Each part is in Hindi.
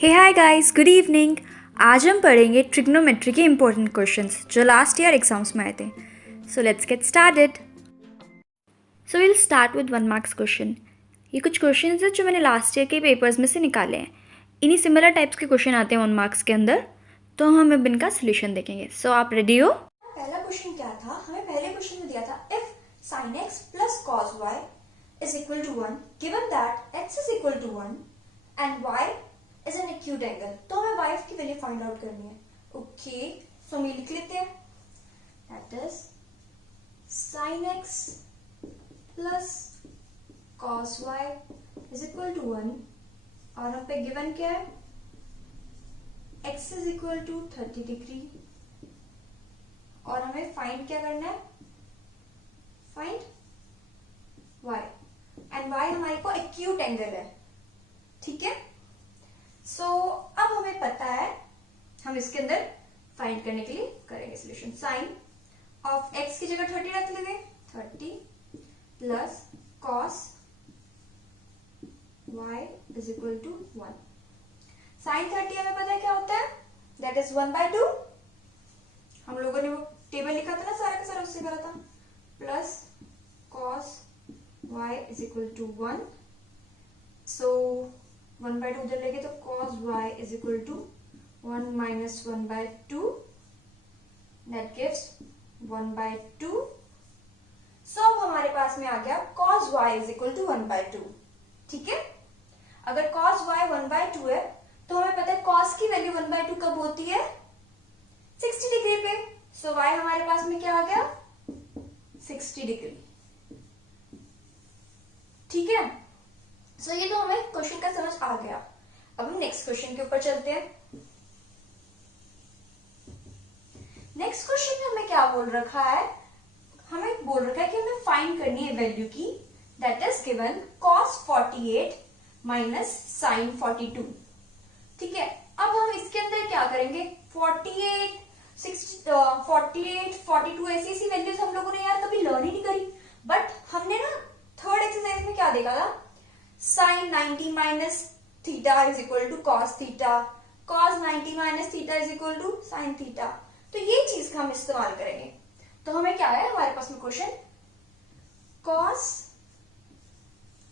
हे हाय गाइस, गुड इवनिंग। आज हम पढ़ेंगे ट्रिग्नोमेट्री के इंपॉर्टेंट क्वेश्चंस जो लास्ट ईयर एग्जाम्स में आए थे। सो let's get started. So will start with 1 marks question. ये कुछ क्वेश्चंस हैं जो मैंने लास्ट ईयर के पेपर्स में से निकाले हैं। इन्हीं सिमिलर टाइप्स के क्वेश्चन आते हैं 1 मार्क्स के अंदर, तो हम अब इनका सोल्यूशन देखेंगे। सो आप रेडी हो? पहला क्वेश्चन क्या था? हमें पहले क्वेश्चन में दिया था if sin x plus cos y is equal to 1 given that x is equal to 1 and y is an acute angle, तो हमें y की वैल्यू फाइंड आउट करनी है। ओके, सो हम लिख लेते हैं, that is sin x plus cos y is equal to 1 और हम पे गिवन क्या है, x is equal to 30 degree और हमें फाइंड क्या करना है, फाइंड y एंड y हमारे को एक्यूट एंगल है। ठीक है, सो अब हमें पता है, हम इसके अंदर फाइंड करने के लिए करेंगे सोल्यूशन। साइन ऑफ x की जगह 30 रख लेंगे, 30 plus cos y is equal to 1। Sine 30 हमें पता है क्या होता है, दैट इज 1/2। हम लोगों ने वो टेबल लिखा था ना सारा का सारा, उससे करा था, plus cos y is equal to 1। So 1/2 उधर लेके तो cos y is equal to 1 minus 1/2, that gives 1/2। So अब हमारे पास में आ गया cos y is equal to 1/2। ठीक है, अगर cos y 1/2 है तो हमें पता है cos की वैल्यू 1/2 कब होती है, 60 डिग्री पे। सो y हमारे पास में क्या आ गया, 60 डिग्री। ठीक है, सो ये तो हमें क्वेश्चन का समझ आ गया। अब हम नेक्स्ट क्वेश्चन के ऊपर चलते हैं। नेक्स्ट क्वेश्चन में हमें क्या बोल रखा है, हमें बोल रखा है कि हमें फाइंड करनी है वैल्यू की, that is given cos 48 minus sin 42। ठीक है, अब हम इसके अंदर क्या करेंगे, 48 42 ऐसी वैल्यूज हम लोगों ने यार कभी लर्न ही नहीं करी। बट हमने ना थर्ड एक्सरसाइज में क्या देखा था, sin 90 minus theta is equal to cos theta, cos 90 minus theta is equal to sine theta. तो ये चीज का हम इस्तेमाल करेंगे। तो हमें क्या है हमारे पास में क्वेश्चन, cos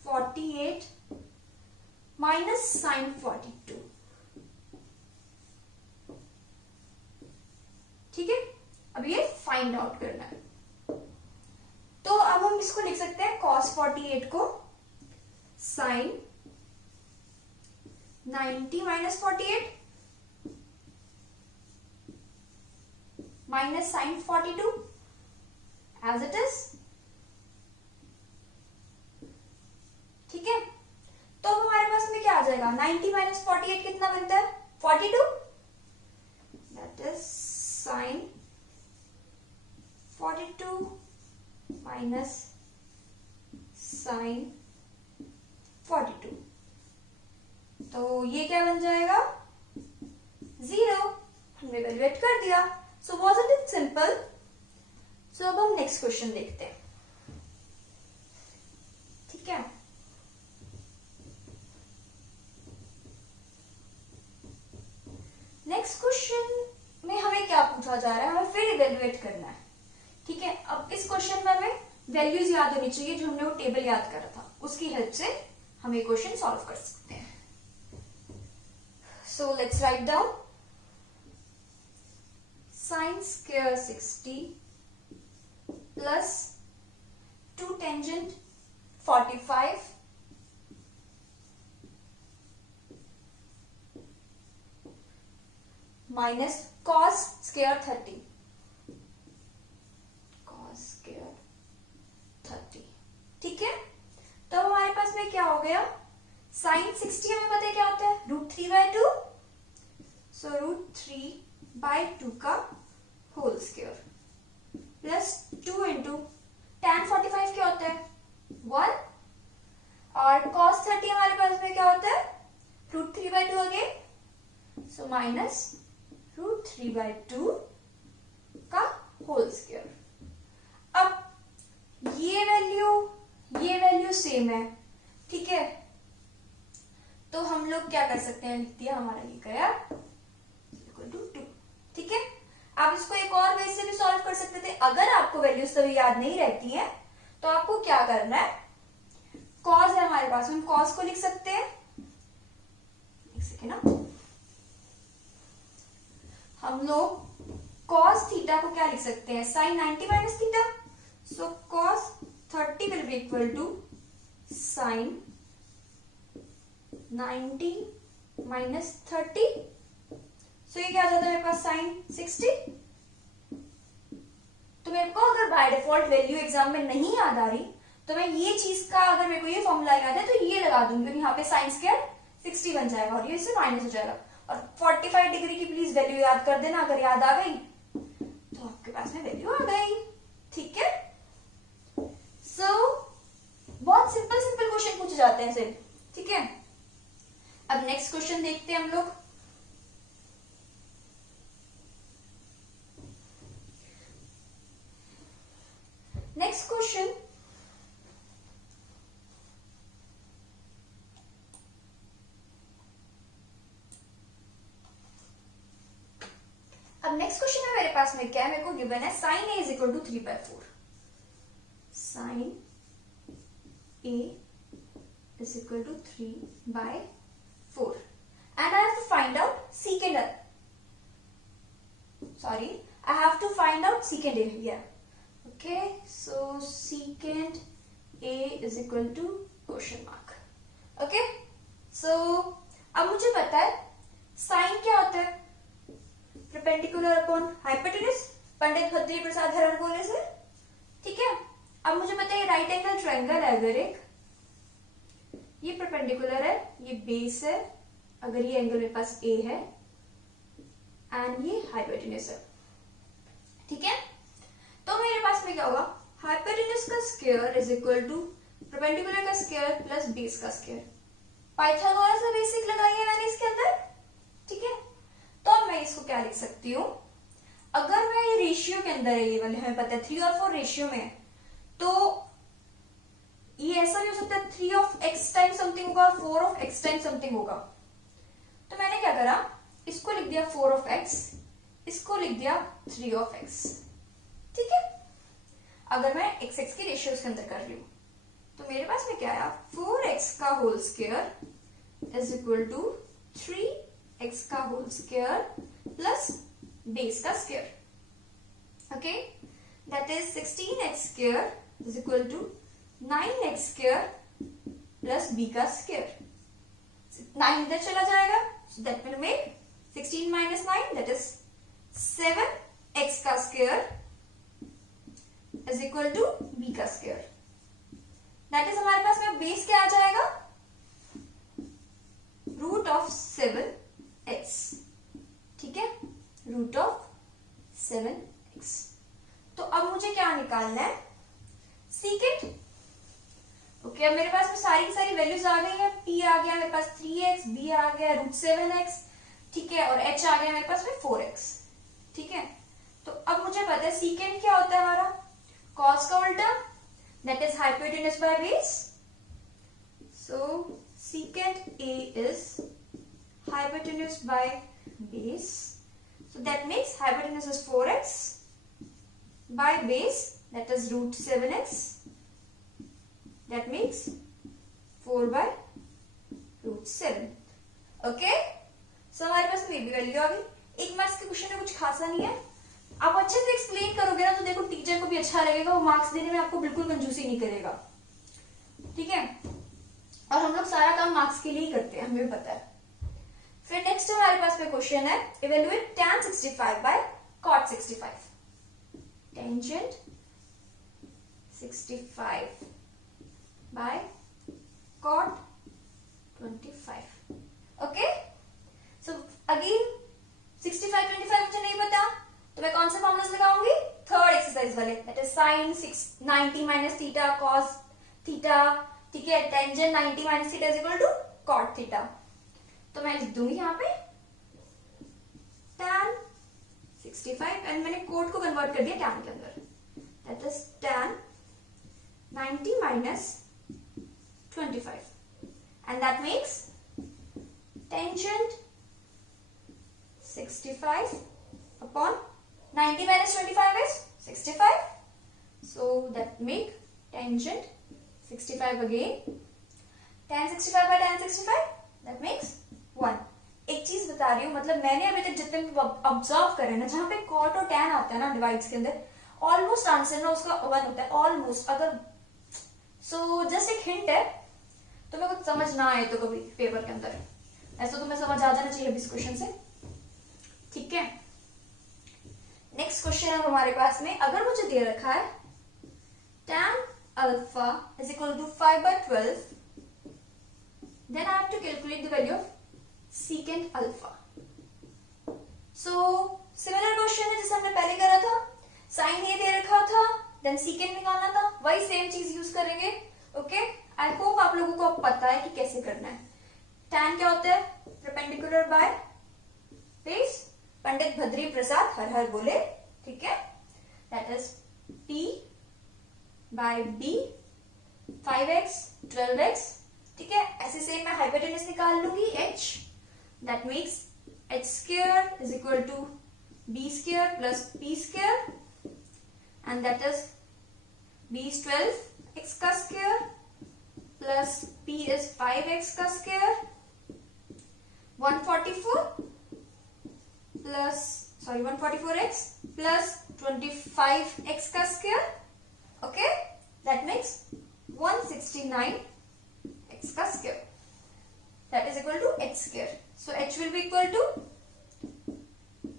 48 माइनस साइन 42। ठीक है, अब ये फाइंड आउट करना है। तो अब हम इसको लिख सकते हैं cos 48 को sin 90 minus 48 minus sine 42 as it is. ठीक है, तो अब हमारे पास में क्या आ जाएगा, 90 माइनस 48 कितना बनता है, 42, that is sine 42 minus sine 42। तो ये क्या बन जाएगा, 0। हमने वैल्यूएट कर दिया। सो वाज़न्ट इट सिंपल। सो अब हम नेक्स्ट क्वेश्चन देखते हैं। ठीक है, नेक्स्ट क्वेश्चन में हमें क्या पूछा जा रहा है, हमें फिर इवेल्युएट करना है। ठीक है, अब इस क्वेश्चन में हमें वैल्यूज याद होनी चाहिए, जो हमने वो टेबल याद करा था, उसकी हेल्प से हम ये क्वेश्चन सॉल्व कर सकते हैं। So let's write down, sine square 60 plus 2 tangent 45 minus cos square 30, cos square 30। ठीक है, तो हमारे पास में क्या हो गया, साइन 60 हमें पता है क्या होता है, √3/2। सो √3/2 का whole square plus 2 into tan 45 क्या होता है, 1, और cos 30 हमारे पास में क्या होता है, √3/2 अगेन, सो माइनस √3/2 का होल स्क्वायर। अब ये वैल्यू सेम है। ठीक है, तो हम लोग क्या कर सकते हैं, लिख दिया हमारा ये गया इक्वल टू 2। ठीक है, आप इसको एक और वे से भी सॉल्व कर सकते थे। अगर आपको वैल्यूज तभी याद नहीं रहती है तो आपको क्या करना है, कॉस है हमारे पास, हम कॉस को लिख सकते हैं, एक सेकेंड ना, हम लोग कॉस थीटा को क्या लिख सकते हैं, sine 90 minus theta. So cos 30 will be equal to sine 90 minus 30। So ये क्या आ जाता है मेरे पास, साइन 60। तो मेरे को अगर बाय डिफॉल्ट वैल्यू एग्जाम में नहीं याद आ रही तो मैं ये चीज का, अगर मेरे को ये फॉर्मूला याद है तो ये लगा दूंगी, क्योंकि यहाँ पे साइन स्क्वायर 60 बन जाएगा और ये इससे माइनस हो जाएगा। और 45 डिग्री की प्लीज वैल्यू याद कर देना, अगर याद आ गई तो आपके पास में वैल्यू आ गई। ठीक है, सो बहुत सिंपल सिंपल क्वेश्चन पूछे जाते हैं सिर्फ। ठीक है, अब नेक्स्ट क्वेश्चन देखते हैं हम लोग। नेक्स्ट क्वेश्चन, अब नेक्स्ट क्वेश्चन है मेरे पास में क्या है, मेरे को गिवन है sine A is equal to 3/4। Sine A is equal to 3/4 and I have to find out secant, sorry, I have to find out secant A, yeah, okay, so secant A is equal to question mark, okay, so अब मुझे पता है साइन क्या होता है, परपेंडिकुलर अपॉन हाइपोटेन्यूज, पंडित भद्री प्रसाद हरर बोले से। ठीक है, अब मुझे पता है ये राइट एंगल ट्रायंगल है, अगर एक ये परपेंडिकुलर है, ये बेस है, अगर ये एंगल मेरे पास ए है एंड ये हाइपोटेन्यूज है। ठीक है, तो मेरे पास में क्या होगा, हाइपोटेन्यूज का square is equal to perpendicular का स्क्वायर प्लस बेस का स्क्वायर। पाइथागोरस का बेसिक लगाई है मैंने इसके अंदर। ठीक है, तो अब मैं इसको क्या लिख सकती हूँ, अगर मैं ये रेशियो के अंदर है, ये वाले हमें पता है 3 और 4 रेशियो में है, तो ये ऐसा भी हो सकता है 3 ऑफ एक्स टाइम समथिंग होगा और 4 ऑफ एक्स टाइम समथिंग होगा। तो मैंने क्या करा, इसको लिख दिया 4 ऑफ एक्स, इसको लिख दिया 3 ऑफ एक्स। ठीक है, अगर मैं एक्स एक्स की रेशियो के अंदर कर रही हूं तो मेरे पास में क्या आया, 4x का whole square is equal to 3x का होल स्क्वायर प्लस बेस का square. Okay, that is 16x square is equal to 9x square plus b का स्क्वायर। 9 इधर चला जाएगा, so that will make 16 minus 9, that is 7x का square is equal to b का स्क्वायर। दैट इज हमारे पास में बेस क्या आ जाएगा, रूट ऑफ 7x। ठीक है, रूट ऑफ 7x। तो अब मुझे क्या निकालना है, सीकेंट। ओके, अब मेरे पास में सारी की सारी वैल्यूज आ गई है, p आ गया मेरे पास 3x, b आ गया रूट 7x, ठीक है, और h आ गया मेरे पास में 4x। ठीक है, तो अब मुझे पता है सीकेंट क्या होता है हमारा, कॉस का उल्टा, that is hypotenuse by base. So secant a is hypotenuse by base, so that means hypotenuse is 4x by base, that is root 7x, that means 4 by root 7। Okay, सो हमारे पास में भी वैल्यू आ गई। एक मार्क्स के क्वेश्चन में कुछ खासा नहीं है, आप अच्छे से एक्सप्लेन करोगे ना तो देखो टीचर को भी अच्छा लगेगा, वो मार्क्स देने में आपको बिल्कुल कंजूसी नहीं करेगा। ठीक है, और हम लोग सारा काम मार्क्स के लिए ही करते हैं, हमें भी पता है। फिर नेक्स्ट हमारे पास में क्वेश्चन है, evaluate tan 65 by cot 65। Tangent 65 by cot 25। Okay, so again 65 25 मुझे नहीं पता तो मैं कौन से फॉर्मूलास लगाऊंगी, थर्ड एक्सरसाइज वाले, that is sine 90 minus theta cos theta. ठीक है, tangent 90 minus theta is equal to cot theta. तो मैं लिख दूंगी यहाँ पे tan 65 एंड मैंने कोट को कन्वर्ट कर दिया tan के अंदर, that is tan 90 minus 25 and that makes tangent 65 upon 90 minus 25 is 65. So that make tangent 65 again. Tan 65 by tan 65 that makes 1. एक चीज बता रही हूँ, मतलब मैंने अभी तक जितने ऑब्जर्व करे ना, जहां पे कॉट और टैन आता है ना डिवाइड्स के अंदर, ऑलमोस्ट आंसर ना उसका 1 होता है, ऑलमोस्ट। अगर सो जस्ट एक हिंट है, तुम्हें कुछ समझ ना आए तो कभी पेपर के अंदर, ऐसा तो तुम्हें समझ आ जाना चाहिए अभी इस क्वेश्चन से, ठीक है। नेक्स्ट क्वेश्चन है हमारे पास में, अगर मुझे दे रखा है tan alpha is equal to 5 by 12, then I have to calculate the value of secant alpha. So similar question है जैसे हमने पहले करा था, साइन ये दे रखा था, देन secant निकालना था, वही सेम चीज यूज करेंगे। ओके, आई होप आप लोगों को पता है कि कैसे करना है। tan क्या होता है? Perpendicular by base, Pandit Badri Prasad हर हर बोले, ठीक है, that is p by b, 5x 12x, ठीक है। ऐसे से मैं हाइपोटेनस निकाल लूंगी h, that means h square is equal to b square plus p square, and that is b is 12x का square plus p is 5x का स्क्वायर, 144x plus 25x का square, okay, that makes 169x का square, that is equal to h square. So h will be equal to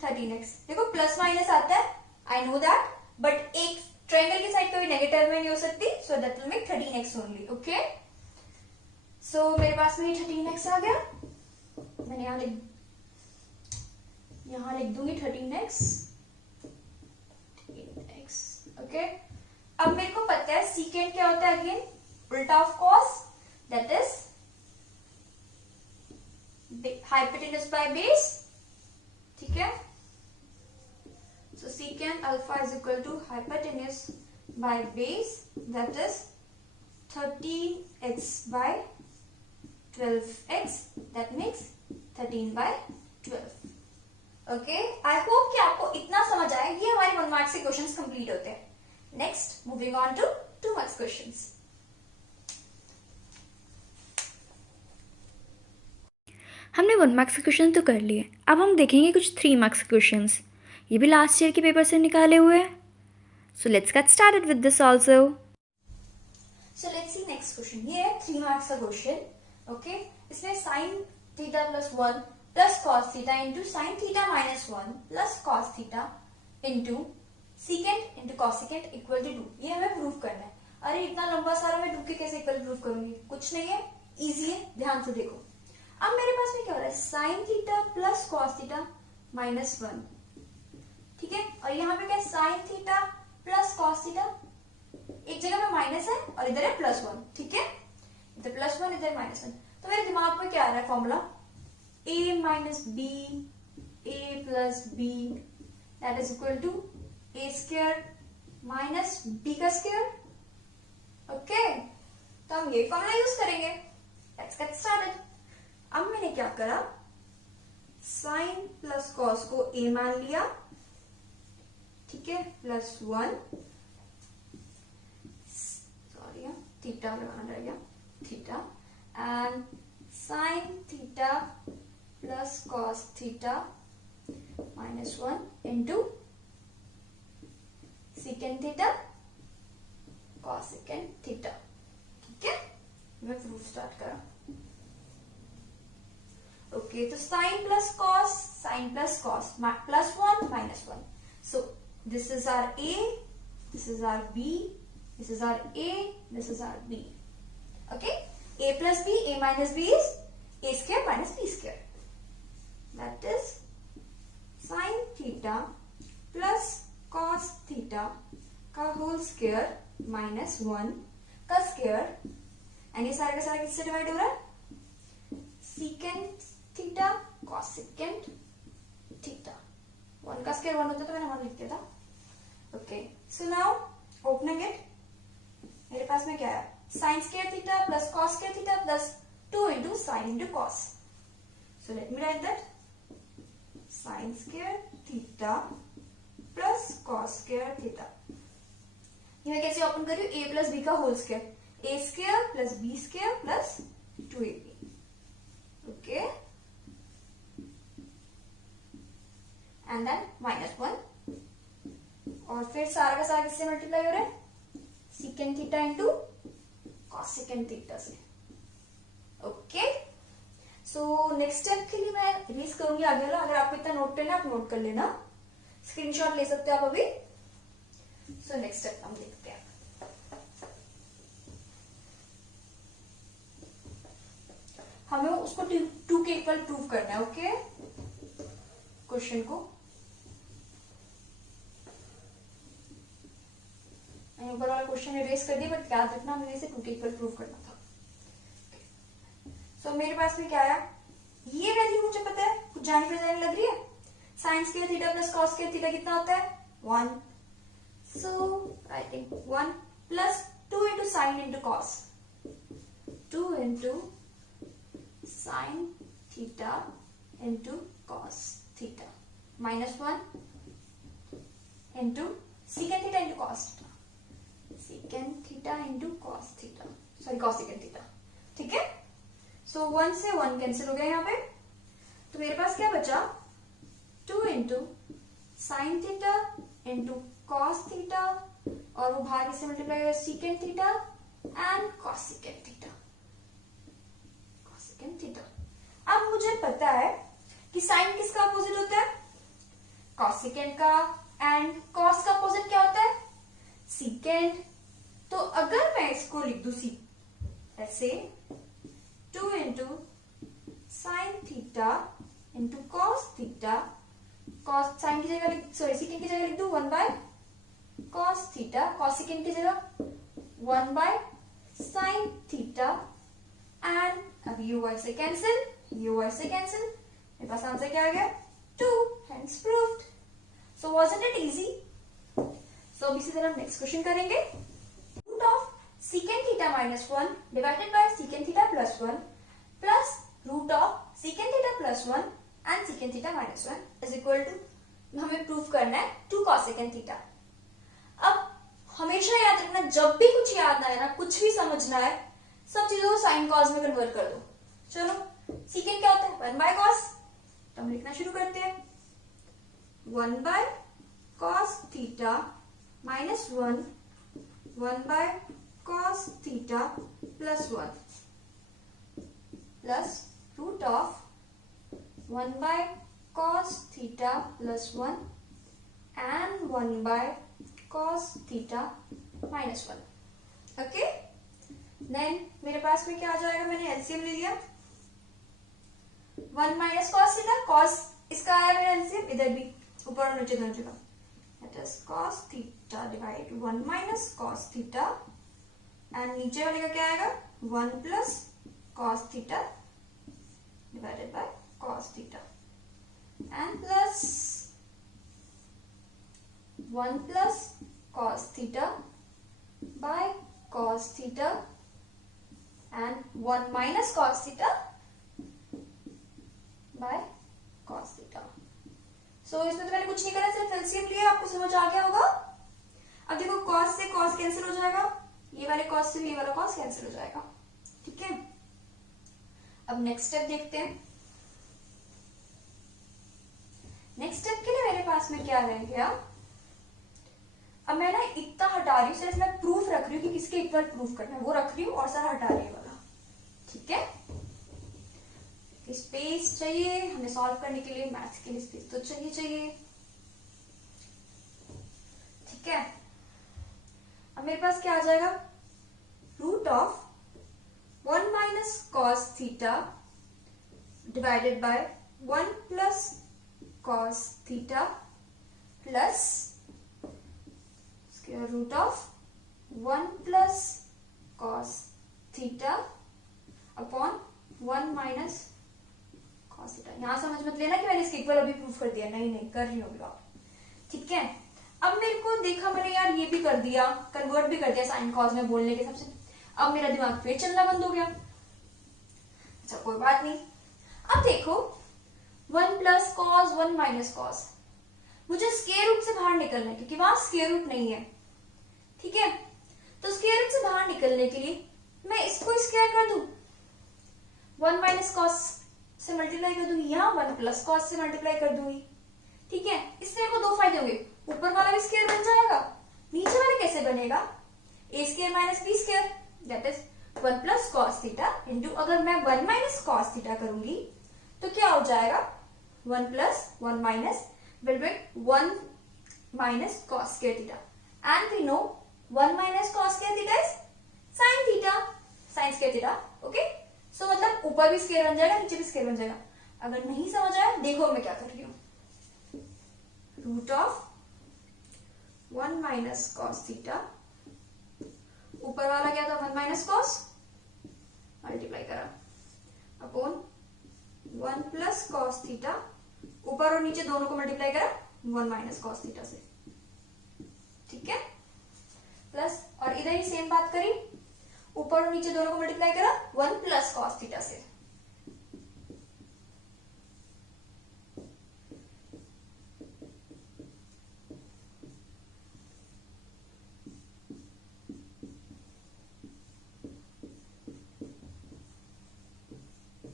13x। देखो प्लस माइनस आता है, आई नो दैट, बट एक ट्रायंगल की साइड कभी नेगेटिव में नहीं हो सकती, so that will make 13x only, okay. So मेरे पास में 13x आ गया, मैंने यहां लिख दूंगी 13x, ओके। अब मेरे को पता है सीकेंट क्या होता है, अगेन उल्टा of cos, that is hypotenuse by base, ठीक है। So secant alpha is equal to hypotenuse by base, that is 13x by 12x, that makes 13 by 12. Okay, I hope कि आपको इतना समझ आए। ये हमारे 1 मार्क्स के क्वेश्चंस कंप्लीट होते हैं। Next moving on to 2 marks questions. हमने 1 मार्क्स के क्वेश्चन तो कर लिए, अब हम देखेंगे कुछ 3 मार्क्स के क्वेश्चंस। ये भी लास्ट ईयर के पेपर से निकाले हुए हैं। So let's get started with this also. So let's see next question. ये है 3 मार्क्स का क्वेश्चन, ओके। इसमें sine theta plus 1 plus cos theta into sine theta minus 1 plus cos theta into secant into cosecant equal to 2, ये हमें प्रूव करना है। अरे इतना लंबा सारा मैं 2 के कैसे इक्वल प्रूव करूंगी, कुछ नहीं है, इजी है, ध्यान से देखो। अब मेरे पास में क्या हो रहा है, sine theta plus cos theta minus 1, ठीक है, और यहाँ पे क्या है, sine theta plus cos theta, एक जगह में माइनस है और इधर है प्लस 1, ठीक है, इधर प्लस 1 इधर माइनस 1। तो मेरे दिमाग में क्या आ रहा है formula, a minus B a plus B that is equal to a square minus b का स्क्वायर, ओके। तो हम ये फॉर्मूला यूज करेंगे। Let's get started. अब मैंने क्या करा, साइन प्लस कॉस को a मान लिया, ठीक है, प्लस 1, सॉरी थीटा लगाना रह गया, theta, and sine theta plus cos theta minus 1 into secant theta cosecant theta, ठीक है। मैं प्रूफ स्टार्ट करा, ओके। तो sine plus cos plus 1 minus 1, so this is our a, this is our b, this is our a, this is our b, okay. a plus b, a minus b is a square minus b square, that is sin theta plus cos theta का होल स्क्वायर माइनस 1 का स्क्वायर, एंड ये सारा का सारा किससे डिवाइड हो रहा है, सीकेंट थीटा कॉसिकेंट थीटा, 1 का स्क्वायर 1 होता तो मैंने वहां लिख दिया था, okay. So now opening it, मेरे पास में क्या है, sign square theta plus cos square theta plus 2 into sine into cos, So let me write that sin square theta plus cos square theta. ये मैं कैसे ओपन कर रही हूँ? a प्लस बी का whole square, a square plus b square plus 2ab. Okay, and then -1 और फिर सारा का सारा किससे मल्टीप्लाई हो रहा है? secant theta into cosecant theta से. ओके, सो नेक्स्ट स्टेप के लिए मैं रिलीज करूंगी आगे वाला. अगर आपको इतना नोट करना है आप नोट कर लेना, स्क्रीनशॉट ले सकते हो आप अभी. सो नेक्स्ट स्टेप हम देखते हैं. हमें उसको टू के इक्वल प्रूव करना है. ओके, क्वेश्चन को मैंने ऊपर वाला क्वेश्चन इरेज कर दिया, बट याद रखना हमें इसे टू के इक्वल प्रूव करना था. सो मेरे पास में क्या आया? ये वैल्यू मुझे पता है, कुछ जानी पहचानी लग रही है. Sign square theta plus cos square theta कितना होता है? 1. So writing 1 plus 2 into sine into cos, 2 into sine theta into cos theta, -1 into secant theta into cos theta, secant theta into cos theta, sorry cosecant theta. ठीक है, सो 1 से 1 कैंसिल हो गया यहाँ पे. तो मेरे पास क्या बचा? 2 into sine theta into cos theta, और वो बाहर किससे मल्टीप्लाई होगा? Secant theta and cosecant theta, cosecant theta. अब मुझे पता है कि साइन किसका अपोजिट होता है? कॉसिकेंट का. एंड कॉस का अपोजिट क्या होता है? सीकेंट. तो अगर मैं इसको लिख दूं ऐसे 2 into sine theta into cos theta, cos sine की जगह सीकेंट की जगह लिख दू 1 बाय कॉस थीटा, कॉसिकेंट की जगह 1 बाय साइन थीटा, एंड अब यू वाई से कैंसिल, यू वाई से कैंसिल. मेरे पास आंसर क्या आ गया? 2. Hence proved. So wasn't it easy? So अब इसी तरह हम नेक्स्ट क्वेश्चन करेंगे. Root of secant theta -1 divided by secant theta +1 plus root of secant theta +1 and secant theta -1 is equal to, हमें प्रूव करना है 2 cosecant theta. अब हमेशा याद रखना, जब भी कुछ याद ना आए ना, कुछ भी समझना है, सब चीजों को साइन कॉस में कन्वर्ट कर दो. चलो, secant क्या होता है? 1 बाय कॉस. तो हम लिखना शुरू करते हैं. 1 by cos theta -1, 1 by cos theta +1 plus root of 1 by cos theta +1 and 1 by cos theta -1. Okay, then मेरे पास में क्या आ जाएगा? मैंने एलसीएम ले लिया. 1 माइनस कॉस थीटा, कॉस इसका आया मेरा एलसीएम, इधर भी ऊपर और नीचे दोनों जगह. That is cos theta divide 1 minus cos theta, and नीचे वाले का क्या आएगा? 1 plus cos theta divided by cos theta, and plus 1 plus cos theta by cos theta, and 1 minus cos theta by cos theta. So इसमें तो मैंने कुछ नहीं करा, सिर्फ एलसीएम लिया. आपको समझ आ गया होगा. अब देखो, कॉस से कॉस कैंसिल हो जाएगा, ये वाले कॉस से ये वाला कॉस कैंसिल हो जाएगा. ठीक है, अब नेक्स्ट स्टेप देखते हैं. नेक्स्ट स्टेप के लिए मेरे पास में क्या रह गया? अब मैं ना इतना हटा रही हूँ, सिर्फ मैं प्रूफ रख रही हूँ कि किसके इक्वल प्रूफ करना है वो रख रही हूँ, और सारा हटा रही हूँ वाला. ठीक है, स्पेस चाहिए हमें सॉल्व करने के लिए, मैथ्स के लिए स्पेस तो चाहिए. ठीक है, अब मेरे पास क्या आ जाएगा? Root of 1 minus cos theta divided by 1 plus cos theta plus square root of 1 plus cos theta upon 1 minus cos theta. यहां समझ मत लेना कि मैंने इसके इक्वल अभी प्रूफ कर दिया, नहीं कर रही हूँ आप. ठीक है, अब मेरे को देखा मैंने यार ये भी कर दिया, कन्वर्ट भी कर दिया साइन कॉस में बोलने के सबसे. अब मेरा दिमाग फिर चलना बंद हो गया. अच्छा कोई बात नहीं. अब देखो, 1 प्लस कॉस 1 माइनस कॉस। मुझे स्क्वायर रूट से बाहर निकलना है क्योंकि वहां स्क्वायर रूट नहीं है, ठीक है। तो स्क्वायर रूट से बाहर निकलने के लिए मैं इसको स्क्वायर कर दूं, 1 माइनस कॉस से मल्टीप्लाई कर दूंगी, यहाँ 1 प्लस कॉस से मल्टीप्लाई कर दूंगी, ठीक है। इससे मेरे को दो फायदे होंगे, ऊपर वाला भी स्क्वायर बन जाएगा, नीचे वाला कैसे बनेगा, A square minus B square that is 1 plus cos theta into, अगर मैं 1 माइनस कॉस थीटा करूंगी तो क्या हो जाएगा, 1 plus 1 minus will be 1 minus cos square theta and we know 1 minus cos square theta is sine theta, sine square theta, okay. So मतलब ऊपर भी स्क्वायर बन जाएगा, नीचे भी स्क्वायर बन जाएगा। अगर नहीं समझ आया देखो मैं क्या कर रही हूँ, root of 1 minus cos theta, ऊपर वाला क्या था 1 माइनस कॉस, मल्टीप्लाई करा अपॉन 1 प्लस कॉस थीटा, ऊपर और नीचे दोनों को मल्टीप्लाई करा 1 माइनस कॉस थीटा से, ठीक है। प्लस और इधर ही सेम बात करी, ऊपर और नीचे दोनों को मल्टीप्लाई करा 1 प्लस कॉस थीटा से,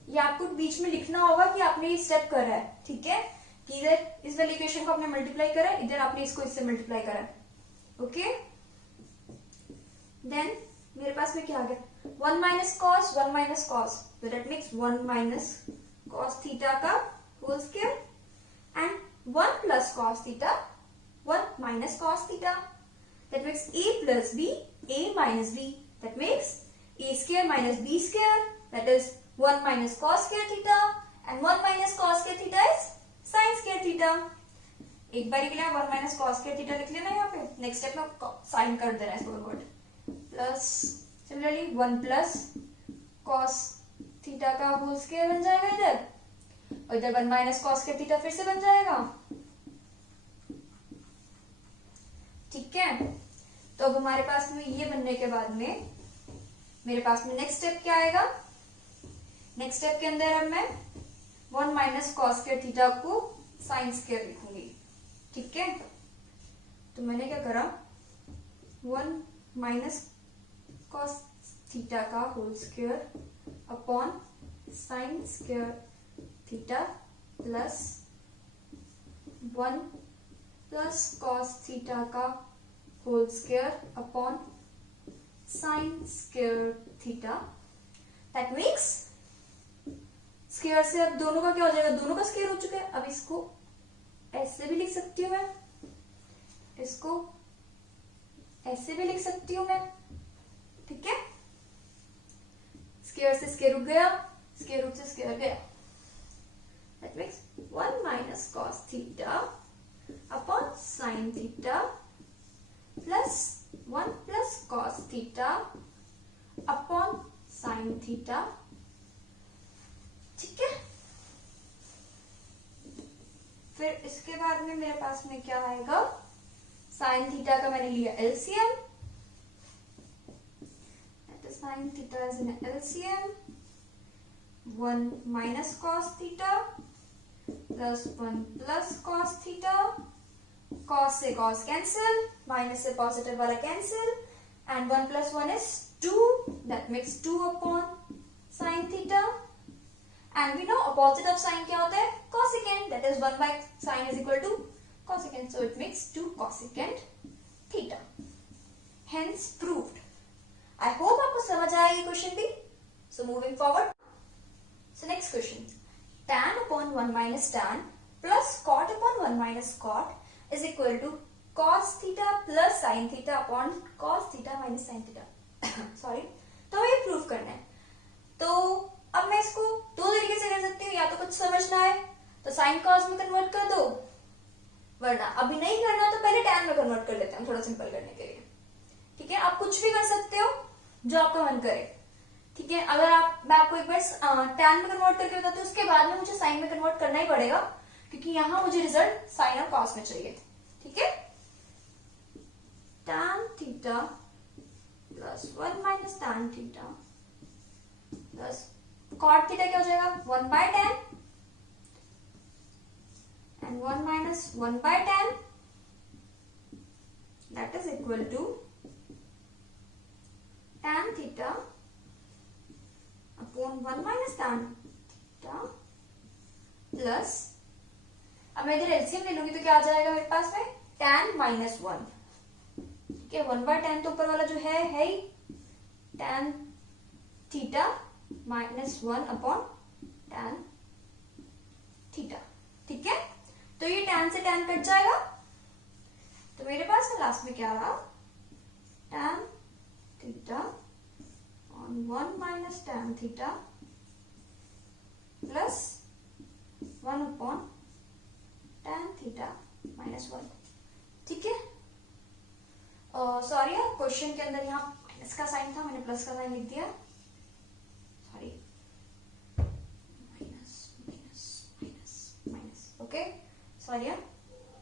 ये आपको बीच में लिखना होगा कि आपने ये स्टेप करा है, ठीक है, कि इधर इस वाली इक्वेशन को आपने मल्टीप्लाई करा है, इधर आपने इसको इससे मल्टीप्लाई करा है, ओके। देन मेरे पास में क्या आ गया, 1 माइनस कॉस 1 माइनस कॉस, तो that makes 1 minus cos theta का whole square and 1 plus cos theta 1 minus cos theta, that makes a plus b a minus b, that makes a square minus b square, that is 1 minus cos square theta and 1 minus cos square theta is sin square theta। एक बार के लिए 1 minus cos square theta लिख लेना यहाँ पे, नेक्स्ट स्टेप में साइन कर देना है इसको convert, plus similarly 1 plus cos theta का होल स्क्वायर बन जाएगा इधर, और इधर 1 minus cos square theta फिर से बन जाएगा, ठीक है। तो अब हमारे पास में ये बनने के बाद में मेरे पास में नेक्स्ट स्टेप क्या आएगा, नेक्स्ट स्टेप के अंदर अब मैं 1 माइनस कॉस स्क्वायर थीटा को साइन स्क्वायर लिखूंगी, ठीक है। तो मैंने क्या करा, 1 माइनस कॉस थीटा का whole square upon sine square theta plus 1 plus cos theta का whole square upon sine square theta, that means square से अब दोनों का क्या हो जाएगा, दोनों का स्क्वायर हो चुका है। अब इसको ऐसे भी लिख सकती हूँ मैं, इसको ऐसे भी लिख सकती हूँ मैं, ठीक है। स्क्वायर से स्क्वायर रूट गया, स्क्वायर रूट से स्क्वायर गया, that means 1 minus cos theta upon sine theta plus 1 plus cos theta upon sine theta, ठीक है। फिर इसके बाद में मेरे पास में क्या आएगा, साइन थीटा का मैंने लिया LCM, sign theta is in LCM 1 minus cos theta plus 1 plus cos theta, cos से कॉस कैंसिल, माइनस से पॉजिटिव वाला cancel, and 1 plus 1 is 2, that makes 2 upon sine theta, and we know opposite of sine क्या होता है, cosecant, that is 1 by sine is equal to cosecant, so it makes 2 cosecant theta, hence proved। I hope आपको समझ आया ये क्वेश्चन भी। So moving forward, so next question, tan upon 1 minus tan plus cot upon 1 minus cot is equal to cos theta plus sin theta upon cos theta minus sin theta sorry, तो हमें ये प्रूव करना है। तो अब मैं इसको दो तरीके से कर सकती हूँ, या तो कुछ समझना है तो साइन कॉस में कन्वर्ट कर दो, वरना अभी नहीं करना तो पहले टैन में कन्वर्ट कर लेते हैं थोड़ा सिंपल करने के लिए, ठीक है। आप कुछ भी कर सकते हो जो आपका मन करे, ठीक है। अगर मैं आपको एक बार टैन में कन्वर्ट करके बताती हूँ, उसके बाद में मुझे साइन में कन्वर्ट करना ही पड़ेगा क्योंकि यहाँ मुझे रिजल्ट साइन और कॉस में चाहिए, ठीक है। Tan theta plus 1 minus tan theta plus cot theta क्या हो जाएगा, 1 by tan and 1 minus 1 by tan, that is equal to tan theta upon 1 minus tan theta plus, अब मैं इधर एलसीएम ले लूंगी तो क्या आ जाएगा मेरे पास में, tan माइनस 1, ठीक है, 1 बाय tan तो ऊपर वाला जो है ही tan theta minus 1 upon tan theta, ठीक है। तो ये tan से tan कट जाएगा, तो मेरे पास में लास्ट में क्या रहा, tan theta on 1 minus tan theta plus 1 upon tan theta minus 1, ठीक है। सॉरी यार, क्वेश्चन के अंदर यहाँ माइनस का साइन था, मैंने प्लस का साइन लिख दिया, sorry, minus minus minus minus, okay, sorry यार,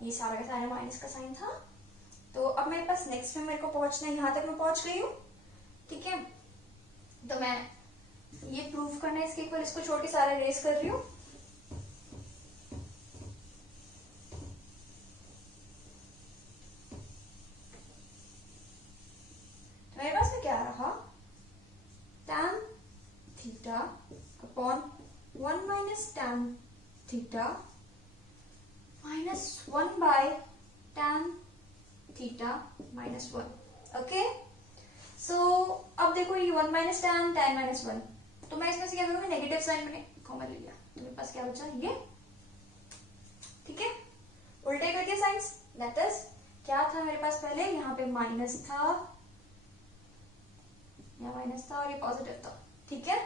ये सारा का सारा माइनस का साइन था। तो अब मेरे पास नेक्स्ट में मेरे को पहुंचना है, यहाँ तक मैं पहुंच गई हूँ, ठीक है। तो मैं ये प्रूफ करना है इसके इक्वल, इसको छोटी सारे रेस कर रही हूँ। तो मेरे पास में क्या रहा, tan theta upon 1 minus tan theta minus 1 by tan theta minus 1, okay. So अब देखो ये 1 माइनस tan माइनस 1, तो मैं इसमें से क्या करूंगी, नेगेटिव साइन मैंने कॉमन ले लिया, तो मेरे पास क्या बचा ये, ठीक है, उल्टे कर दिया साइंस, दैट इज क्या था मेरे पास पहले, यहाँ पे माइनस था, यहाँ माइनस था और ये पॉजिटिव था, ठीक है।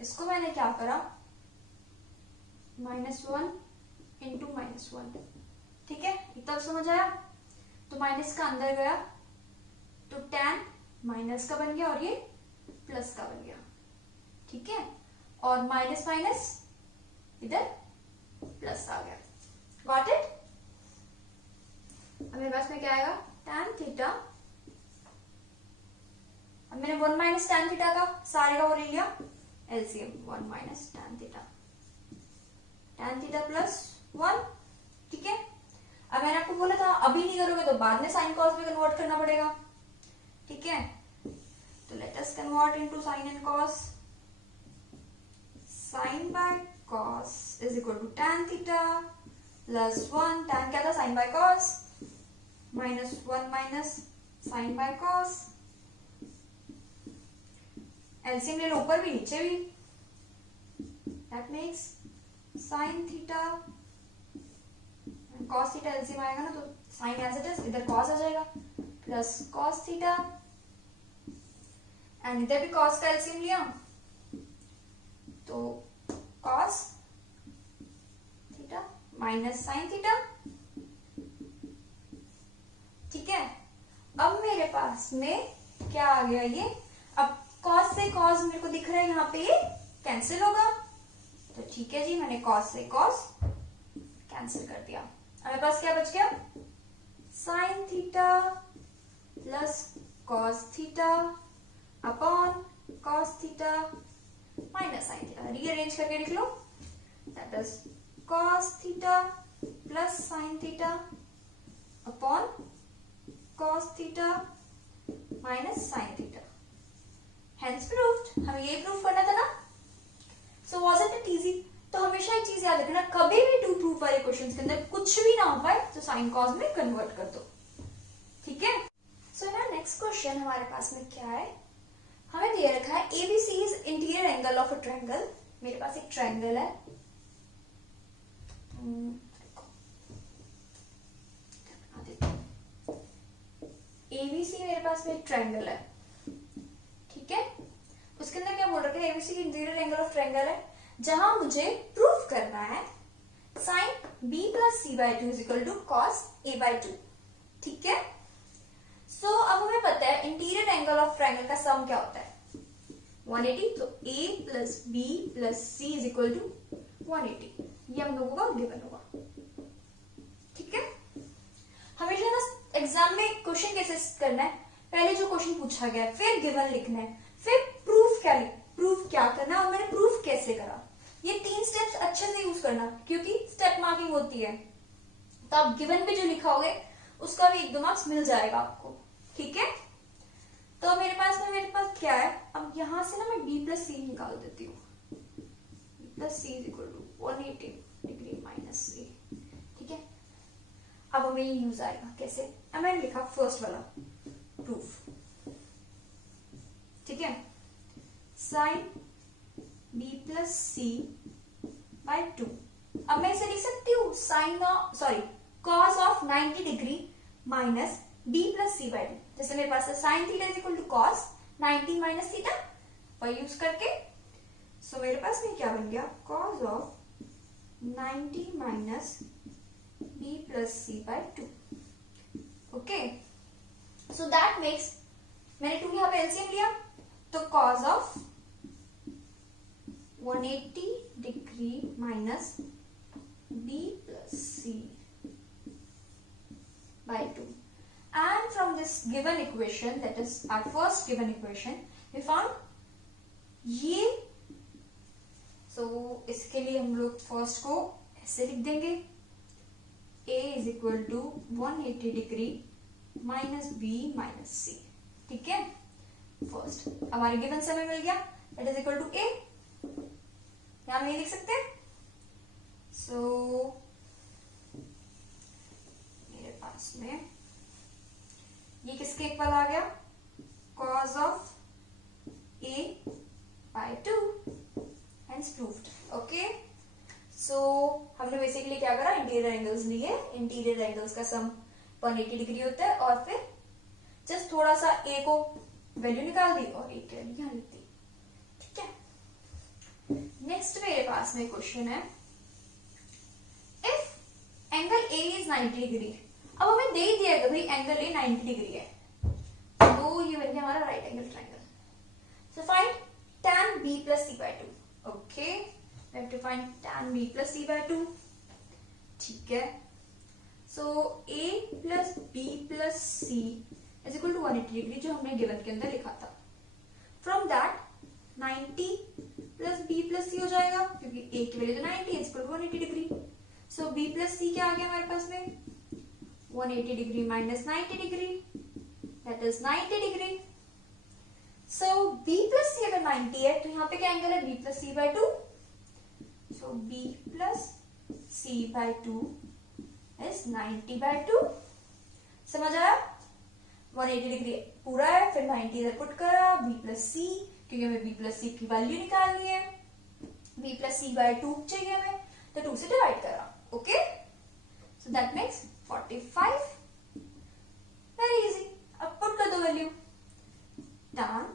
इसको मैंने क्या करा, -1 इंटू -1, ठीक है, इतना समझ आया। तो माइनस का अंदर गया तो tan माइनस का बन गया और ये प्लस का बन गया, ठीक है, और माइनस माइनस इधर प्लस आ गया, गॉट इट। अब मेरे पास में क्या आएगा, tan थीटा, अब मैंने 1 माइनस tan थीटा का सारे का वो ले लिया LCM, 1 minus tan theta plus 1, ठीक है। अब मैंने आपको बोला था अभी नहीं करोगे तो बाद में साइन कॉस में कन्वर्ट करना पड़ेगा, ठीक है। तो let us convert into sine and cos. Sine by cos is equal to tan theta plus 1, tan क्या था, sine by cos, minus 1 minus sine by cos, LCM ले लो ऊपर भी नीचे भी, that makes sine theta, cos theta LCM आएगा ना तो साइन एज इट इज, इधर कॉस आ जाएगा, प्लस कॉस थीटा, एंड इधर भी कॉस का एलसीएम लिया तो cos theta minus sine theta, ठीक है। अब मेरे पास में क्या आ गया ये, अब कॉस से कॉस मेरे को दिख रहा है यहाँ पे ये कैंसिल होगा, तो ठीक है जी, मैंने कॉस से कॉस कैंसिल कर दिया। अब मेरे पास क्या बच गया, sine theta plus cos theta upon cos theta minus sine theta, rearrange करके लिख लो, that is cos theta plus sine theta upon cos theta minus sine theta, hence proved. हमें ये प्रूव करना था ना, सो वाज इट इजी। तो हमेशा एक चीज याद रखना, कभी भी टू प्रूफ वाले क्वेश्चंस के अंदर कुछ भी ना हो पाए तो साइन कॉस में कन्वर्ट कर दो, ठीक है। सो ना नेक्स्ट क्वेश्चन हमारे पास में क्या है, हमें दिया रखा है ABC is interior angle of a triangle. मेरे पास एक ट्रायंगल है, ABC मेरे पास में एक ट्रायंगल है, ठीक है। उसके अंदर क्या बोल रखा है, ABC की इंटीरियर एंगल ऑफ ट्रायंगल है, जहां मुझे प्रूफ करना है sine B plus C/2 is equal to cos A/2, ठीक है। सो अब हमें पता है इंटीरियर एंगल ऑफ ट्रायंगल का सम क्या होता है, 180, तो A plus B plus C is equal to 180, ये हम लोगों का गिवन होगा, ठीक है। हमेशा ना एग्जाम में क्वेश्चन कैसे करना है, पहले जो क्वेश्चन पूछा गया है फिर गिवन लिखना है, फिर प्रूफ क्या करना है और मैंने प्रूफ कैसे करा, ये 3 स्टेप्स अच्छे से यूज करना, क्योंकि स्टेप मार्किंग होती है, तो आप गिवन पे जो लिखा होगे उसका भी 1-2 मार्क्स मिल जाएगा आपको, ठीक है। तो मेरे पास क्या है, अब यहां से ना मैं b प्लस सी निकाल देती हूँ। b plus C is equal to 180 degree minus C, ठीक है। अब हमें ये यूज आएगा कैसे, अब मैंने लिखा फर्स्ट वाला प्रूफ, ठीक है। Sine b plus C by 2, अब मैं इसे लिख सकती हूँ cos of 90 degree minus b plus C by 2। जैसे मेरे पास है sine theta is equal to cos 90 minus theta, और यूज करके सो मेरे पास में क्या बन गया, cos of 90 minus b plus C by 2। Okay, so that makes, मैंने 2 यहाँ पे एलसीएम लिया, तो cos of 180 degree minus b plus c by 2, and from this given equation, that is our first given equation, we found ये, so इसके लिए हम लोग फर्स्ट को ऐसे लिख देंगे, a is equal to 180 degree minus b minus c, ठीक है। फर्स्ट हमारे गिवन समय मिल गया, that is equal to a, यहां हम ये लिख सकते हैं। सो मेरे पास में ये किसके इक्वल आ गया, cos of a by 2, hence proved. Okay, so हमने बेसिकली क्या करा, इंटीरियर एंगल्स लिए, इंटीरियर एंगल्स का सम 180 डिग्री होता है, और फिर जस्ट थोड़ा सा a को वैल्यू निकाल दी और a की वैल्यू यहां लिख दी, ठीक है। नेक्स्ट मेरे पास में क्वेश्चन है, if angle A is 90 degree, अब हमें दे दिया है भाई एंगल ए 90 डिग्री है, तो ये बन गया हमारा right angle triangle. So find tan b plus c by 2। Okay, we have to find tan b plus c by 2, ठीक है। सो a plus b plus c is equal to 180 degree, जो हमने गिवन के अंदर लिखा था। From that 90 plus b plus c हो जाएगा, क्योंकि a की वैल्यू तो 90 है, equal to 180 degree. So b plus c क्या आ गया हमारे पास में, 180 degree minus 90 degree, that is 90 degree. So b plus c अगर 90 है, तो यहाँ पे क्या एंगल है, b plus c by 2। So b plus c by 2 is 90 by 2। समझ आया, 180 डिग्री पूरा है, फिर 90 इधर पुट करा, b प्लस c, क्योंकि हमें b प्लस c की वैल्यू निकालनी है, b प्लस c बाय 2 चाहिए हमें, तो 2 से डिवाइड करा। Okay, so that makes 45, very easy. अब पुट कर दो वैल्यू, tan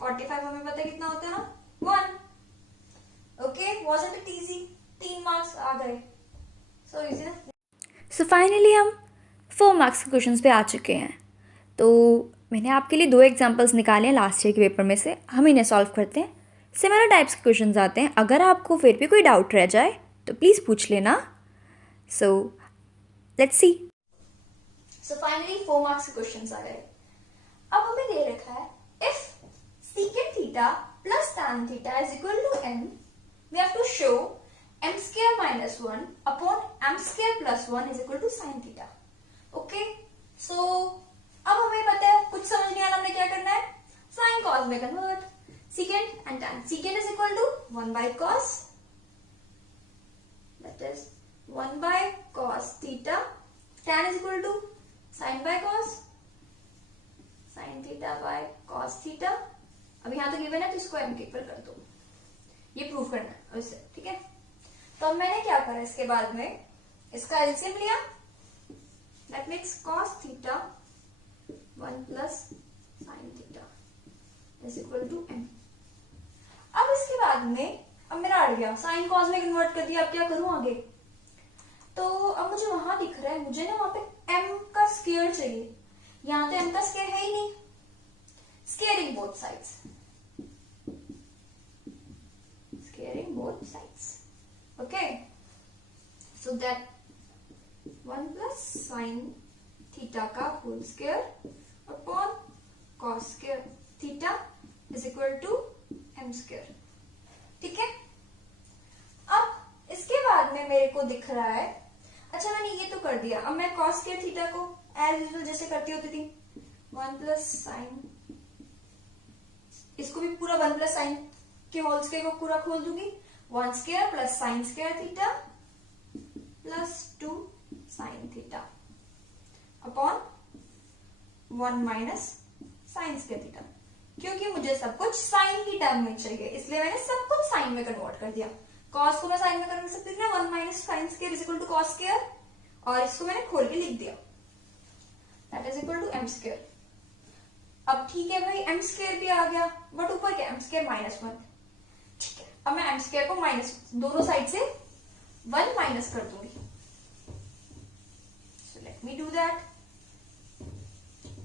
45 हमें पता है कितना होता है ना, 1। Okay, wasn't it easy, 3 marks आ गए, सो इजी ना। सो फाइनली हम 4 मार्क्स के क्वेश्चंस पे आ चुके हैं। तो मैंने आपके लिए 2 एग्जांपल्स निकाले हैं लास्ट ईयर के पेपर में से, हम इन्हें सॉल्व करते हैं। सिमिलर टाइप्स के क्वेश्चंस आते हैं, अगर आपको फिर भी कोई डाउट रह जाए तो प्लीज़ पूछ लेना। So let's see. So finally 4 marks के क्वेश्चंस आ गए। अब हमें दे रखा है, if secant theta plus tan theta is equal to m, we have to show m square minus 1 upon m square plus 1 is equal to sin theta. Okay, so अब हमें पता है, कुछ समझ नहीं आ रहा, हमने क्या करना है, साइन कॉस में convert, secant and tan। secant is equal to 1 by cos, that is 1 by cos theta, tan is equal to sin by cos, sin theta by cos theta। अब यहां तो गिवन है, तो इसको m के इक्वल कर दो, ये प्रूव करना है वैसे, ठीक है। तो अब मैंने क्या करा, इसके बाद में इसका एलसीएम लिया, that makes cos theta 1 plus sin theta is equal to m। अब इसके बाद में, अब मेरा अड़ गया, साइन कॉस में कन्वर्ट कर दिया, अब क्या करूं आगे, तो अब मुझे वहां दिख रहा है, मुझे ना वहां पे m का स्क्वायर चाहिए, यहां तो m का स्क्वायर है ही नहीं, squaring both sides, squaring both sides. Okay, so that 1 plus sine theta का whole square upon cos square theta is equal to m square, ठीक है। अब इसके बाद में मेरे को दिख रहा है, अच्छा मैंने ये तो कर दिया, अब मैं कॉस स्क्वायर थीटा को एज यूजुअल जैसे करती होती थी 1 प्लस साइन, इसको भी पूरा 1 प्लस साइन के होल स्क्वायर को पूरा खोल दूंगी, 1 square plus sine square theta plus 2 sine theta upon 1 minus sine square theta. क्योंकि मुझे सब कुछ साइन की टर्म में चाहिए इसलिए मैंने सब कुछ साइन में कन्वर्ट कर दिया। कॉस को मैं साइन में कन्वर्ट कर सकती थी ना, 1 minus sine square is equal to cos square, और इसको मैंने खोल के लिख दिया, that is equal to M square. अब ठीक है भाई, एम स्क्वायर भी आ गया, बट ऊपर क्या, एम स्क्वायर माइनस 1। ठीक है, अब मैं एम स्क्वायर को माइनस दोनों साइड से 1 माइनस कर दूंगी। So let me do that.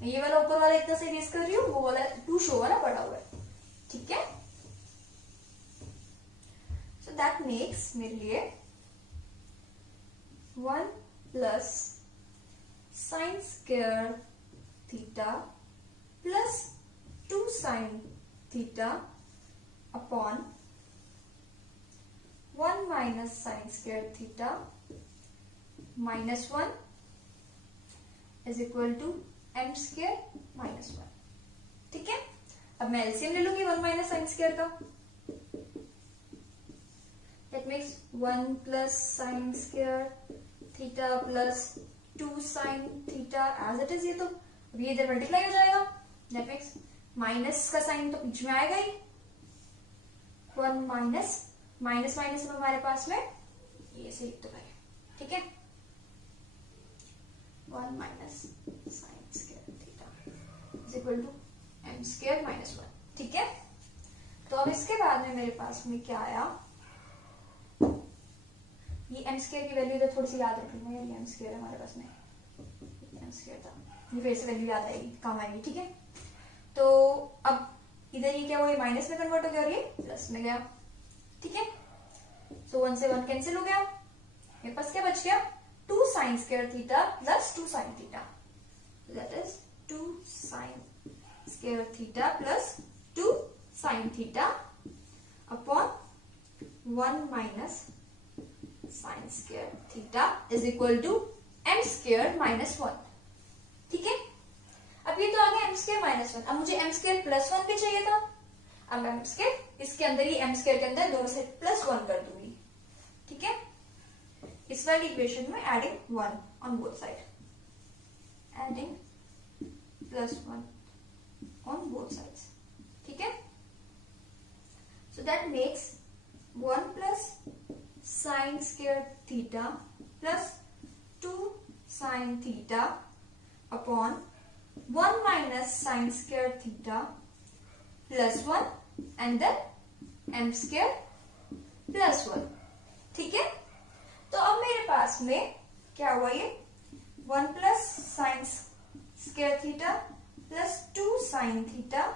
ये वाला ऊपर वाला इतना से रेस कर रही हूँ, वो वाला 2 शो वाला बड़ा हुआ है। ठीक है, सो दैट मेक्स मेरे लिए 1 plus sine square theta plus 2 sine theta upon 1 minus sine square theta minus 1 is equal to M square minus 1। ठीक है, अब मैं एलसीएम ले लूंगी 1 माइनस साइन स्क्वायर का, that makes 1 plus sine square theta plus 2 sine theta as it is. ये तो अब ये इधर मल्टीप्लाई हो जाएगा, दैट मेक्स माइनस का साइन तो बीच में आएगा ही, 1 माइनस माइनस माइनस हमारे पास में ये से लिख दो भाई। ठीक है, 1 minus sine square theta is equal to M square minus 1। ठीक है, तो अब इसके बाद में मेरे पास में क्या आया, ये एम स्क्वायर की वैल्यू इधर थोड़ी सी याद रखूंगा यार, ये एम स्क्वायर हमारे पास में एम स्क्वायर था, ये फिर से वैल्यू याद आएगी, काम आएगी। ठीक है, तो अब इधर ये क्या हुआ, ये माइनस में कन्वर्ट हो गया और ये प्लस में गया। ठीक है, सो 1 से 1 कैंसिल हो गया, मेरे पास क्या बच गया, 2 sine square theta plus 2 sine theta, that is 2 sine square theta plus 2 sine theta upon 1 minus sine square theta is equal to M square minus 1। ठीक है, अब ये तो आ गया एम स्क्वायर माइनस 1, अब मुझे एम स्क्वायर प्लस 1 भी चाहिए था। अब एम स्क्वायर इसके अंदर ही एम स्क्वायर के अंदर दोनों साइड प्लस 1 कर दूंगी। ठीक है, इस वाली इक्वेशन में adding 1 on both side, adding plus 1 on both sides. ठीक है, so that makes 1 plus sine square theta plus 2 sine theta upon 1 minus sine square theta plus 1 and then M square plus 1। ठीक है, तो अब मेरे पास में क्या हुआ, ये 1 plus sine square theta plus 2 sine theta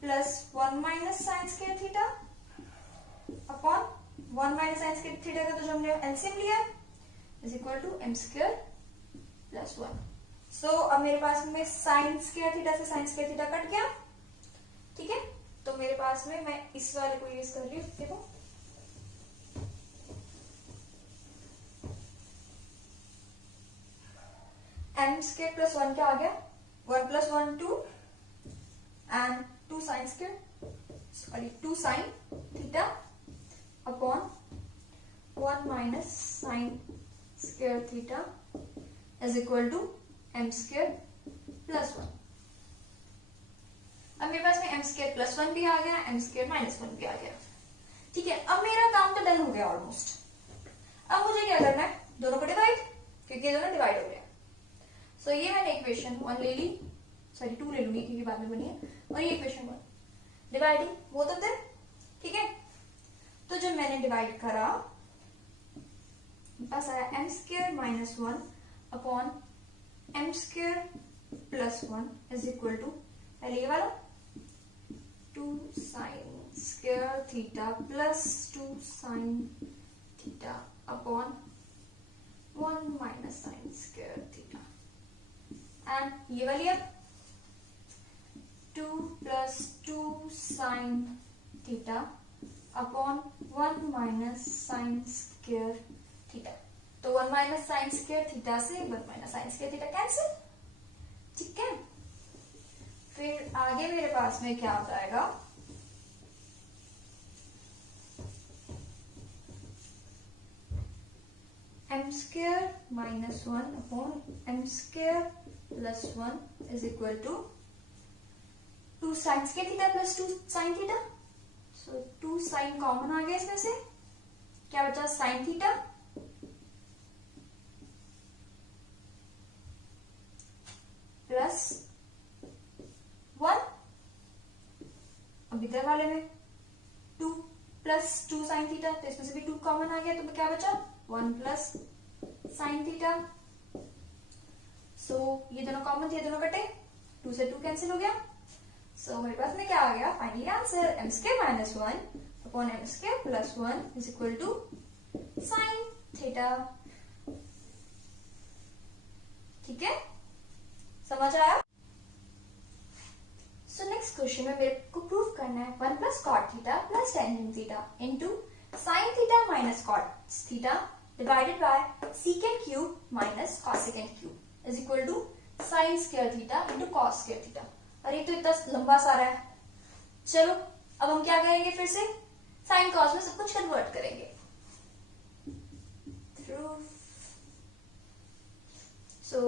plus 1 minus sine square theta upon 1 minus sine square theta का तो जो हमने एलसीएम लिया is equal to M square plus 1। So अब मेरे पास में साइन स्क्वायर थीटा से साइन स्क्वायर थीटा कट गया। ठीक है, तो मेरे पास में मैं इस वाले को यूज कर रही हूँ, देखो एम स्क्वायर प्लस 1 क्या आ गया, 1 plus 1 2 and 2 sine square, sorry 2 sine theta upon 1 minus sine square theta is equal to M square plus 1। अब मेरे पास में एम स्क्वायर प्लस 1 भी आ गया, एम स्क्वायर माइनस 1 भी आ गया। ठीक है, अब मेरा काम तो डन हो गया ऑलमोस्ट। अब मुझे क्या करना है, दोनों को डिवाइड, क्योंकि ये दोनों डिवाइड हो गया। सो ये मैंने इक्वेशन 1 ले ली, सॉरी 2 ले लूंगी क्योंकि बाद में बनी है, और ये equation 1 dividing both of them. ठीक है, तो जब मैंने डिवाइड करा पास आया M square minus 1 upon M square plus 1 is equal to पहले ये वाला 2 sine square theta plus 2 sine theta upon 1 minus sine square theta, and ये वाली अब 2 plus 2 sine theta upon 1 minus sine square theta. तो 1 माइनस साइन स्क्वायर थीटा से 1 minus sine square theta cancel, ठीक है। फिर आगे मेरे पास में क्या हो जाएगा, M square minus 1 upon M square plus 1 is equal to 2 sine square theta plus 2 sine theta. So 2 sine common आ गया इसमें से, क्या बचा साइन थीटा प्लस 1, अब इधर वाले में 2 प्लस 2 साइन थीटा, तो इसमें से भी 2 कॉमन आ गया, तो क्या बचा 1 प्लस साइन थीटा। सो ये दोनों कॉमन थे, दोनों कटे, 2 से 2 कैंसिल हो गया। सो मेरे पास में क्या आ गया, finally answer M square minus 1 upon M square plus 1 is equal to sine theta. ठीक है, समझ आया। सो नेक्स्ट क्वेश्चन में मेरे को प्रूव करना है 1 plus cot theta plus tan theta into sine theta minus cot theta divided by secant cube minus cosecant cube is equal to sine square theta into cos square theta. अरे तो इतना लंबा सारा है, चलो अब हम क्या करेंगे, फिर से साइन कॉस में सब कुछ कन्वर्ट करेंगे through. So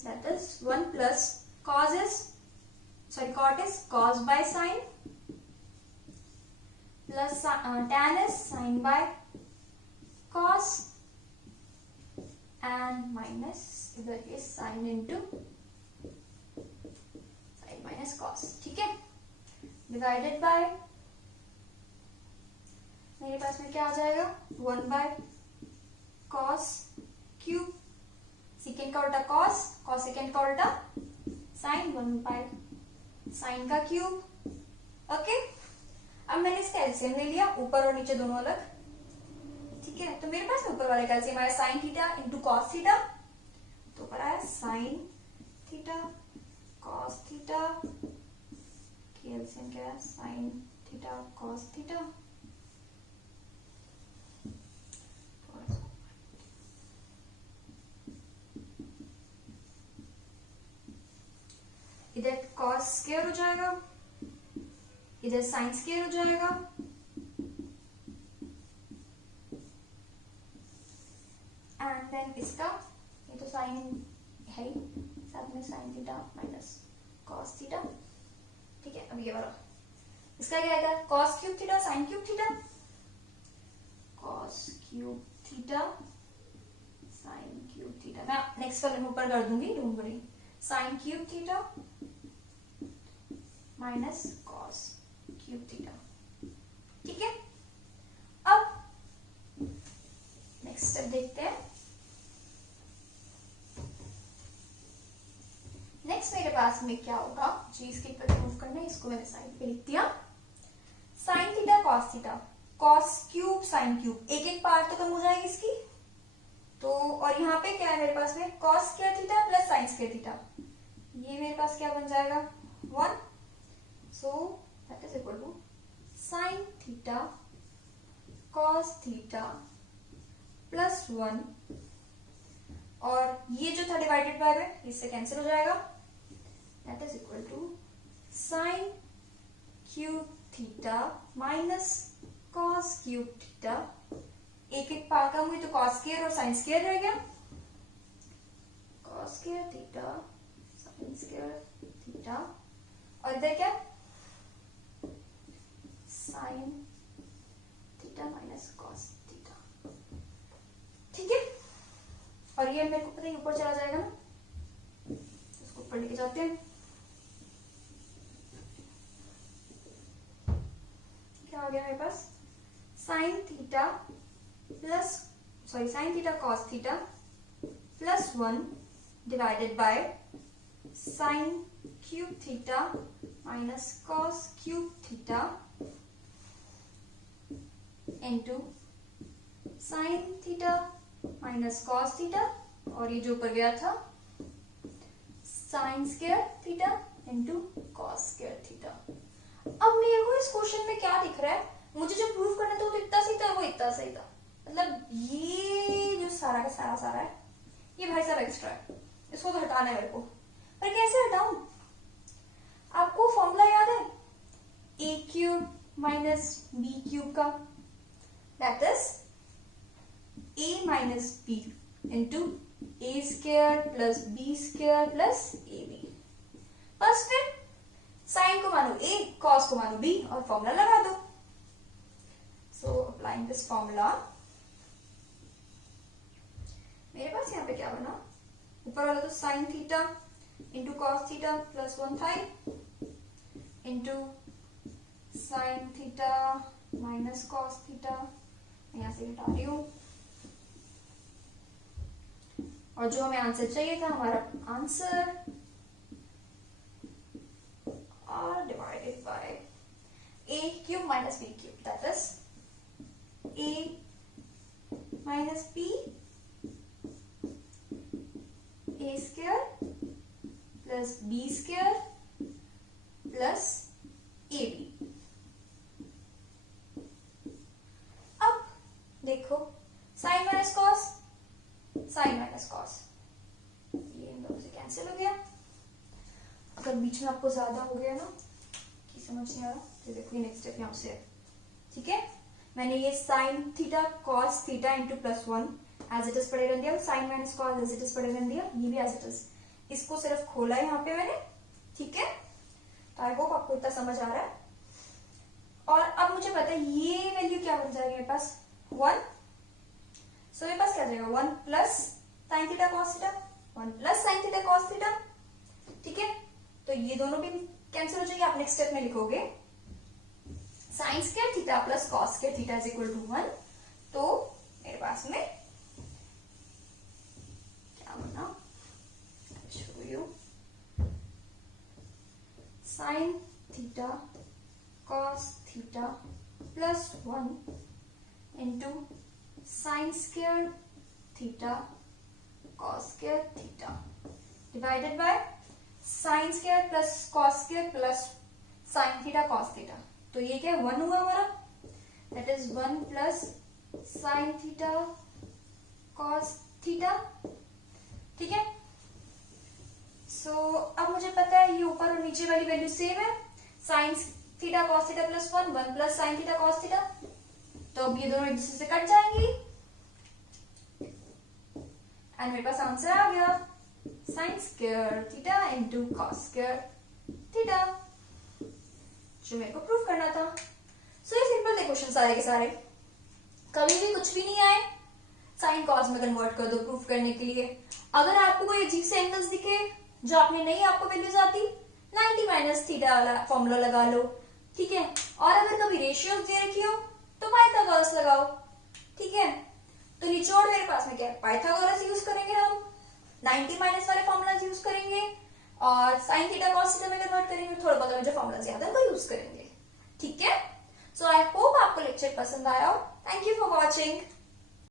that is 1 plus cos is, sorry, cot is cos by sine plus tan is sine by cos and minus इधर ये sine into sine minus cos, ठीक है, डिवाइडेड बाय मेरे पास में क्या आ जाएगा 1 by cos क्यूब, सेकेंड का उल्टा कॉस, कॉस सेकेंड का उल्टा साइन, 1 बाय साइन का क्यूब। ओके, अब मैंने इसका एलसीएम ले लिया, ऊपर और नीचे दोनों अलग, ठीक है। तो मेरे पास ऊपर वाले का एलसीएम आया sine theta into cos theta, तो ऊपर आया sign theta cos theta, LCM क्या है साइन थीटा कॉस थीटा। इधर कॉस स्क्वायर हो जाएगा, इधर साइन स्क्वायर हो जाएगा, एंड देन इसका ये तो साइन है ही, साथ में sign theta minus cos theta, ठीक है। अब ये वाला इसका क्या आएगा cos cube theta sine cube theta, cos cube theta sine cube theta. मैं नेक्स्ट वाले में ऊपर कर दूंगी, don't worry, sign cube theta minus cos cube theta, ठीक है। अब नेक्स्ट स्टेप देखते हैं। नेक्स्ट मेरे पास में क्या होगा, जी इसके ऊपर प्रूव करना है, इसको मैंने साइड पे लिख दिया, sign theta cos theta, cos cube sine cube, एक एक पार्ट तो कम हो जाएगी इसकी, तो और यहाँ पे क्या है मेरे पास में cos square theta plus sine square theta, ये मेरे पास क्या बन जाएगा 1, so that is equal to sine theta cos theta plus 1, और ये जो था डिवाइडेड बाय में इससे कैंसिल हो जाएगा, that is equal to sine cube theta minus cos cube theta, एक एक पार्ट कम हुई तो कॉस स्क्वायर और साइन स्क्वायर रह गया, cos square theta sine square theta, और इधर क्या sine theta minus cos theta, ठीक है। और ये मेरे को पता है ऊपर चला जाएगा ना, इसको ऊपर लेके जाते हैं, क्या आ गया मेरे पास sine theta plus sorry sine theta cos theta plus 1 divided by sine cube theta minus cos cube theta into sine theta minus cos theta, और ये जो ऊपर गया था sine square theta into cos square theta. अब मेरे को इस क्वेश्चन में क्या दिख रहा है, मुझे जो प्रूव करना था वो इतना सही था, वो इतना सही था, मतलब ये जो सारा है, सारा सारा है, ये भाई साहब एक्स्ट्रा है, इसको तो हटाना है मेरे को। पर कैसे हटाऊं? आपको फॉर्मूला याद है A cube minus B cube का, that is A minus B into A square plus B square plus A B. First step, sine को मानो ए, कॉस को मानो बी और फॉर्मूला लगा दो। सो अप्लाइंग दिस फॉर्मूला, मेरे पास यहाँ पे क्या बना, ऊपर वाला तो sine theta into cos theta plus 1 था into sine theta minus cos theta, यहां से हटा रही हूं, और जो हमें आंसर चाहिए था, हमारा answer are divided by A cube minus B cube, that is A minus B A square plus B square plus A B. अब देखो, sine minus cos, sine minus cos, ये इन दोनों से कैंसिल हो गया। अगर बीच में आपको ज्यादा हो गया ना कि समझ नहीं आ रहा, तो देखो ये नेक्स्ट स्टेप यहां से है, ठीक है। मैंने ये sine theta cos theta into plus 1 as it is पड़े रहने दिया, sine minus cos as it is पड़े रहने दिया, ये भी एज इट इज, इसको सिर्फ खोला है यहाँ पे मैंने, ठीक है। तो आई होप आपको इतना समझ आ रहा है। और अब मुझे पता है ये वैल्यू क्या बन जाएगी मेरे पास, 1। सो मेरे पास क्या जाएगा, 1 plus sine theta cos theta, 1 plus sine theta cos theta, ठीक है। तो ये दोनों भी कैंसिल हो जाएंगे। आप नेक्स्ट स्टेप में लिखोगे sine square theta plus cos square theta is equal to 1। तो मेरे पास में क्या बना, show you, sine theta cos theta plus 1 into sine square theta cos square theta divided by sine square plus cos square plus sine theta cos theta. तो ये क्या 1 हुआ हमारा, that is 1 plus sine theta cos theta, ठीक है। सो अब मुझे पता है ये ऊपर और नीचे वाली वैल्यू सेम है, sine theta cos theta plus 1 plus sine theta cos theta, तो अब ये दोनों एक दूसरे से कट जाएंगी एंड मेरे पास आंसर आ गया, sign square theta into cos square theta, जो मेरे को प्रूव करना था। सो ये सिंपल थे क्वेश्चन सारे के सारे, कभी भी कुछ भी नहीं आए साइन कॉस में कन्वर्ट कर दो प्रूफ करने के लिए। अगर आपको कोई अजीब से एंगल्स दिखे जो आपने नहीं आपको वैल्यूज आती, 90 माइनस थीटा वाला फॉर्मूला लगा लो, ठीक है। और अगर कभी रेशियोज दे रखी हो तो पाइथागोरस लगाओ, ठीक है। तो निचोड़ मेरे पास में क्या है, पाइथागोरस यूज करेंगे हम, 90 माइनस वाले फॉर्मूलाज यूज करेंगे और साइन थीटा कॉस थीटा में कन्वर्ट करेंगे, थोड़ा बहुत हमें जो फॉर्मूलाज याद है वो यूज करेंगे, ठीक है। सो आई होप आपको लेक्चर पसंद आया हो। Thank you for watching.